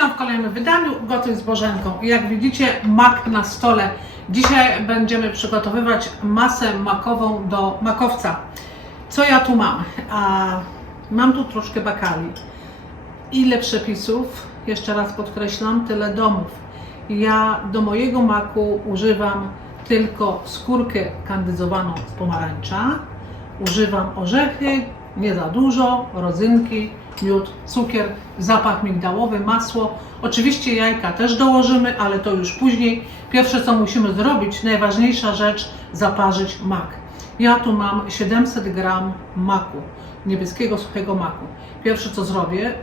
Witam w kolejnym wydaniu Gotuj z Bożenką. Jak widzicie, mak na stole. Dzisiaj będziemy przygotowywać masę makową do makowca. Co ja tu mam? A, mam tu troszkę bakali. Ile przepisów? Jeszcze raz podkreślam, tyle domów. Ja do mojego maku używam tylko skórkę kandyzowaną z pomarańcza. Używam orzechy, nie za dużo, rodzynki, miód, cukier, zapach migdałowy, masło. Oczywiście jajka też dołożymy, ale to już później. Pierwsze co musimy zrobić, najważniejsza rzecz, zaparzyć mak. Ja tu mam 700 gram maku, niebieskiego suchego maku. Pierwsze co zrobię,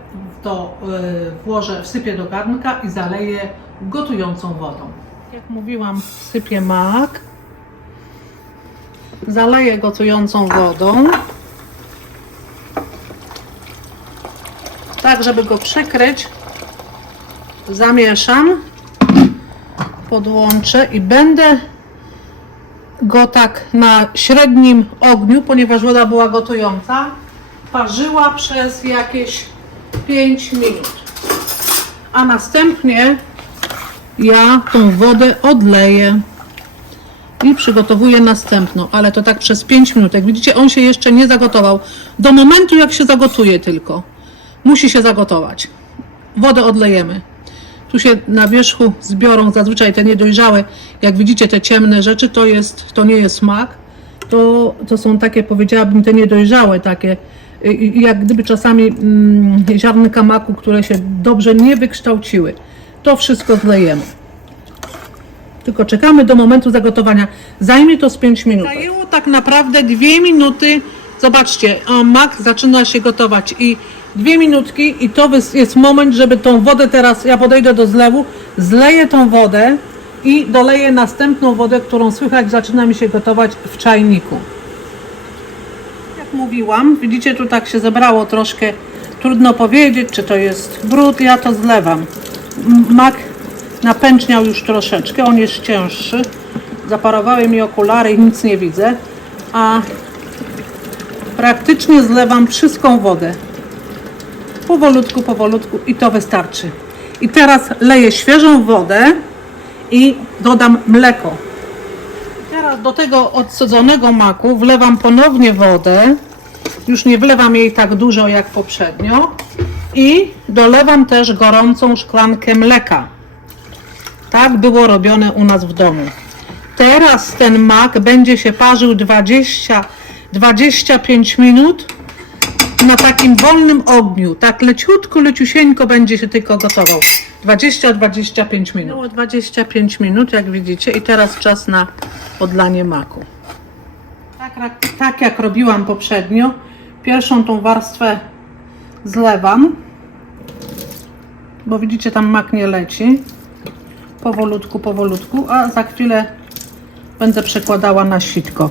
to yy, włożę, wsypię do garnka i zaleję gotującą wodą. Jak mówiłam, wsypię mak, zaleję gotującą wodą. Tak żeby go przykryć, zamieszam, podłączę i będę go tak na średnim ogniu, ponieważ woda była gotująca, parzyła przez jakieś 5 minut. A następnie ja tą wodę odleję i przygotowuję następną, ale to tak przez 5 minut. Jak widzicie, on się jeszcze nie zagotował. Do momentu, jak się zagotuje tylko musi się zagotować. Wodę odlejemy. Tu się na wierzchu zbiorą zazwyczaj te niedojrzałe, jak widzicie te ciemne rzeczy, to, jest, to nie jest mak. To, to są takie, powiedziałabym, te niedojrzałe takie, y, y, jak gdyby czasami mm, ziarnka maku, które się dobrze nie wykształciły. To wszystko zlejemy. Tylko czekamy do momentu zagotowania. Zajmie to z 5 minut. Zajęło tak naprawdę 2 minuty. Zobaczcie, mak zaczyna się gotować i dwie minutki i to jest moment, żeby tą wodę teraz, ja podejdę do zlewu, zleję tą wodę i doleję następną wodę, którą słychać zaczyna mi się gotować w czajniku. Jak mówiłam, widzicie tu tak się zebrało troszkę, trudno powiedzieć, czy to jest brud, ja to zlewam. Mak napęczniał już troszeczkę, on jest cięższy. Zaparowały mi okulary i nic nie widzę, a praktycznie zlewam wszystką wodę powolutku, powolutku i to wystarczy. I teraz leję świeżą wodę i dodam mleko. Teraz do tego odsodzonego maku wlewam ponownie wodę. Już nie wlewam jej tak dużo jak poprzednio. I dolewam też gorącą szklankę mleka. Tak było robione u nas w domu. Teraz ten mak będzie się parzył 20-25 minut na takim wolnym ogniu, tak leciutko, leciusieńko będzie się tylko gotował. 20-25 minut. Minęło 25 minut, jak widzicie, i teraz czas na odlanie maku. Tak, tak jak robiłam poprzednio, pierwszą tą warstwę zlewam, bo widzicie, tam mak nie leci. Powolutku, powolutku, a za chwilę będę przekładała na sitko.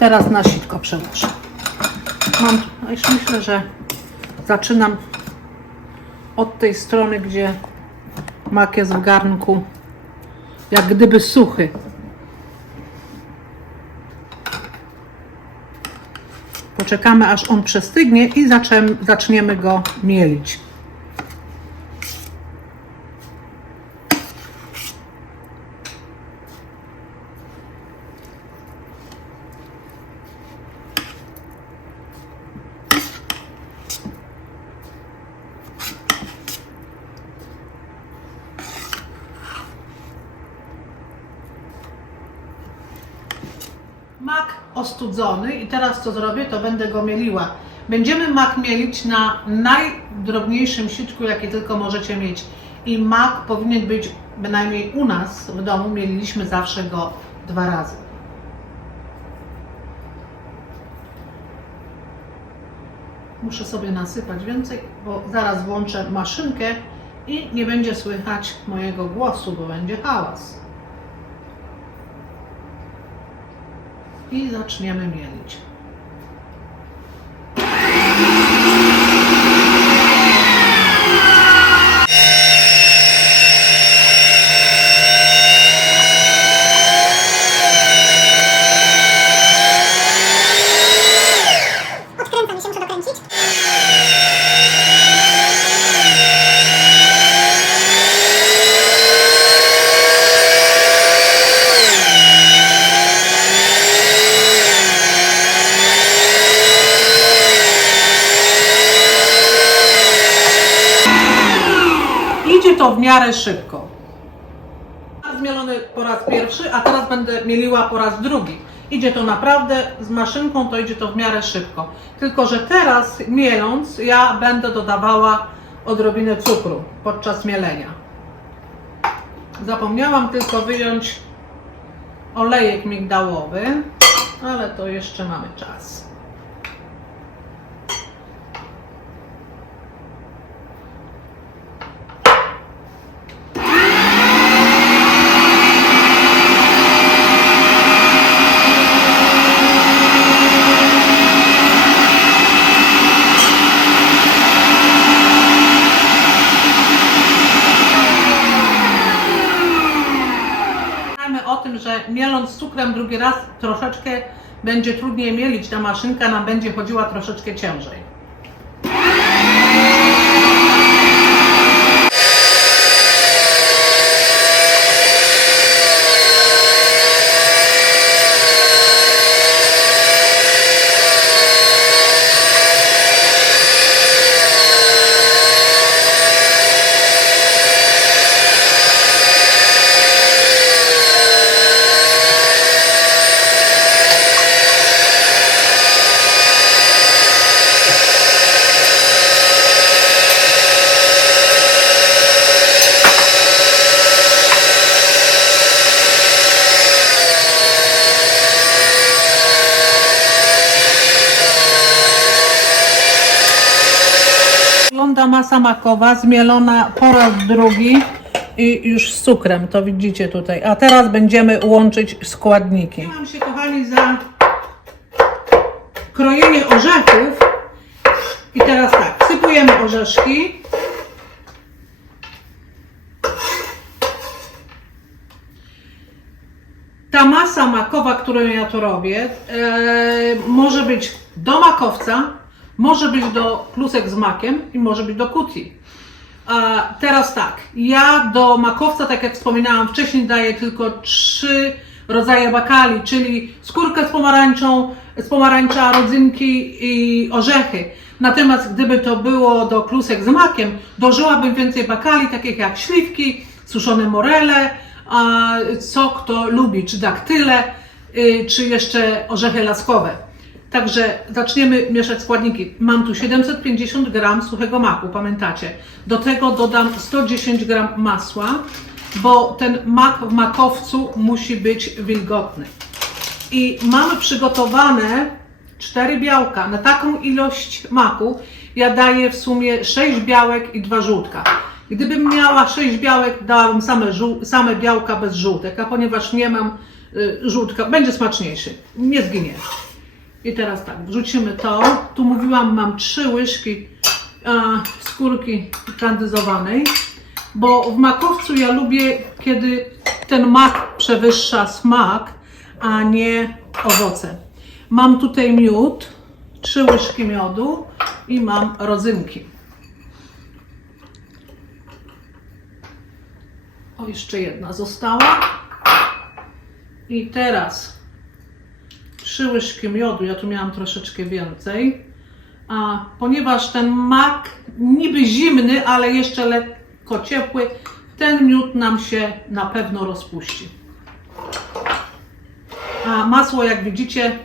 Teraz na sitko przełożę. Mam, no już myślę, że zaczynam od tej strony, gdzie mak jest w garnku, jak gdyby suchy. Poczekamy, aż on przestygnie i zaczniemy go mielić. Mak ostudzony i teraz co zrobię, to będę go mieliła. Będziemy mak mielić na najdrobniejszym sitku, jakie tylko możecie mieć. I mak powinien być, bynajmniej u nas w domu, mieliliśmy zawsze go dwa razy. Muszę sobie nasypać więcej, bo zaraz włączę maszynkę i nie będzie słychać mojego głosu, bo będzie hałas. i zaczniemy mielić. Odkręca się, muszę dokręcić. Miarę szybko. Zmielony po raz pierwszy, a teraz będę mieliła po raz drugi. Idzie to naprawdę z maszynką, to idzie to w miarę szybko. Tylko, że teraz mieląc, ja będę dodawała odrobinę cukru podczas mielenia. Zapomniałam tylko wyjąć olejek migdałowy, ale to jeszcze mamy czas. Pamiętajmy o tym, że mieląc cukrem drugi raz troszeczkę będzie trudniej mielić, ta maszynka nam będzie chodziła troszeczkę ciężej. Masa makowa zmielona po raz drugi i już z cukrem, to widzicie tutaj. A teraz będziemy łączyć składniki. Mam się kochani za krojenie orzechów. I teraz tak, wsypujemy orzeszki. Ta masa makowa, którą ja tu robię, e, może być do makowca, może być do klusek z makiem i może być do kutii. A teraz tak, ja do makowca, tak jak wspominałam wcześniej, daję tylko trzy rodzaje bakali, czyli skórkę z pomarańczą, z pomarańcza, rodzynki i orzechy. Natomiast gdyby to było do klusek z makiem, dożyłabym więcej bakali, takich jak śliwki, suszone morele, a co kto lubi, czy daktyle, y, czy jeszcze orzechy laskowe. Także zaczniemy mieszać składniki. Mam tu 750 gram suchego maku, pamiętacie. Do tego dodam 110 gram masła, bo ten mak w makowcu musi być wilgotny. I mamy przygotowane cztery białka. Na taką ilość maku ja daję w sumie 6 białek i 2 żółtka. Gdybym miała 6 białek, dałabym same, same białka bez żółtek, a ponieważ nie mam y, żółtka, będzie smaczniejszy. Nie zginie. I teraz tak, wrzucimy to. Tu mówiłam, mam trzy łyżki e, skórki kandyzowanej, bo w makowcu ja lubię, kiedy ten mak przewyższa smak, a nie owoce. Mam tutaj miód, trzy łyżki miodu i mam rodzynki. O, jeszcze jedna została. I teraz trzy łyżki miodu, ja tu miałam troszeczkę więcej, a ponieważ ten mak niby zimny, ale jeszcze lekko ciepły, ten miód nam się na pewno rozpuści. A masło, jak widzicie,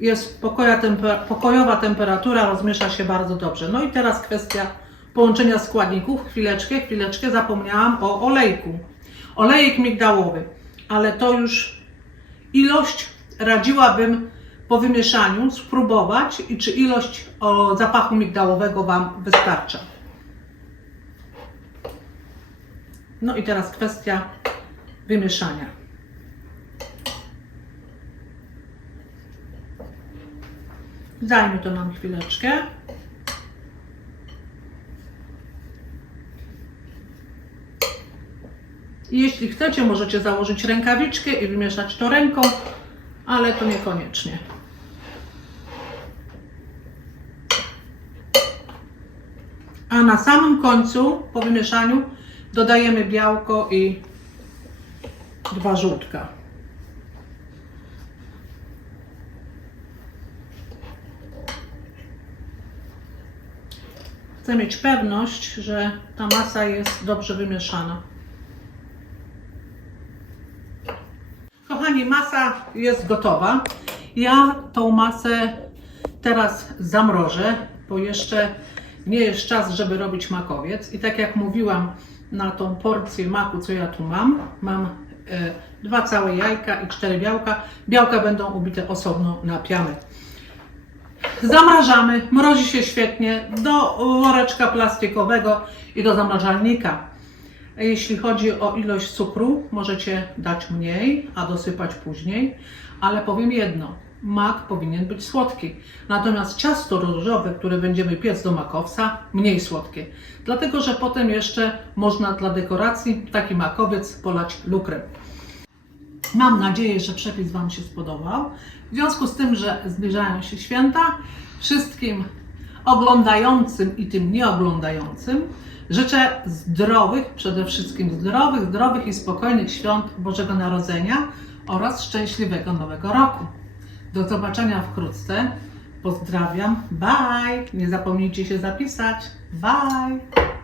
jest temper pokojowa temperatura, rozmiesza się bardzo dobrze. No i teraz kwestia połączenia składników. Chwileczkę, chwileczkę, zapomniałam o olejku. Olejek migdałowy, ale to już ilość radziłabym po wymieszaniu spróbować i czy ilość o zapachu migdałowego Wam wystarcza. No i teraz kwestia wymieszania. Zajmie to nam chwileczkę. Jeśli chcecie, możecie założyć rękawiczkę i wymieszać to ręką, ale to niekoniecznie. A na samym końcu, po wymieszaniu, dodajemy białko i dwa żółtka. Chcę mieć pewność, że ta masa jest dobrze wymieszana. Kochani, masa jest gotowa. Ja tą masę teraz zamrożę, bo jeszcze nie jest czas, żeby robić makowiec. I tak jak mówiłam, na tą porcję maku, co ja tu mam, mam e, dwa całe jajka i cztery białka. Białka będą ubite osobno na pianę. Zamrażamy, mrozi się świetnie do woreczka plastikowego i do zamrażalnika. Jeśli chodzi o ilość cukru, możecie dać mniej, a dosypać później, ale powiem jedno, mak powinien być słodki. Natomiast ciasto różowe, które będziemy piec do makowca, mniej słodkie. Dlatego, że potem jeszcze można dla dekoracji taki makowiec polać lukrem. Mam nadzieję, że przepis Wam się spodobał. W związku z tym, że zbliżają się święta, wszystkim oglądającym i tym nieoglądającym życzę zdrowych, przede wszystkim zdrowych, zdrowych i spokojnych świąt Bożego Narodzenia oraz szczęśliwego Nowego Roku. Do zobaczenia wkrótce. Pozdrawiam. Bye. Nie zapomnijcie się zapisać. Bye.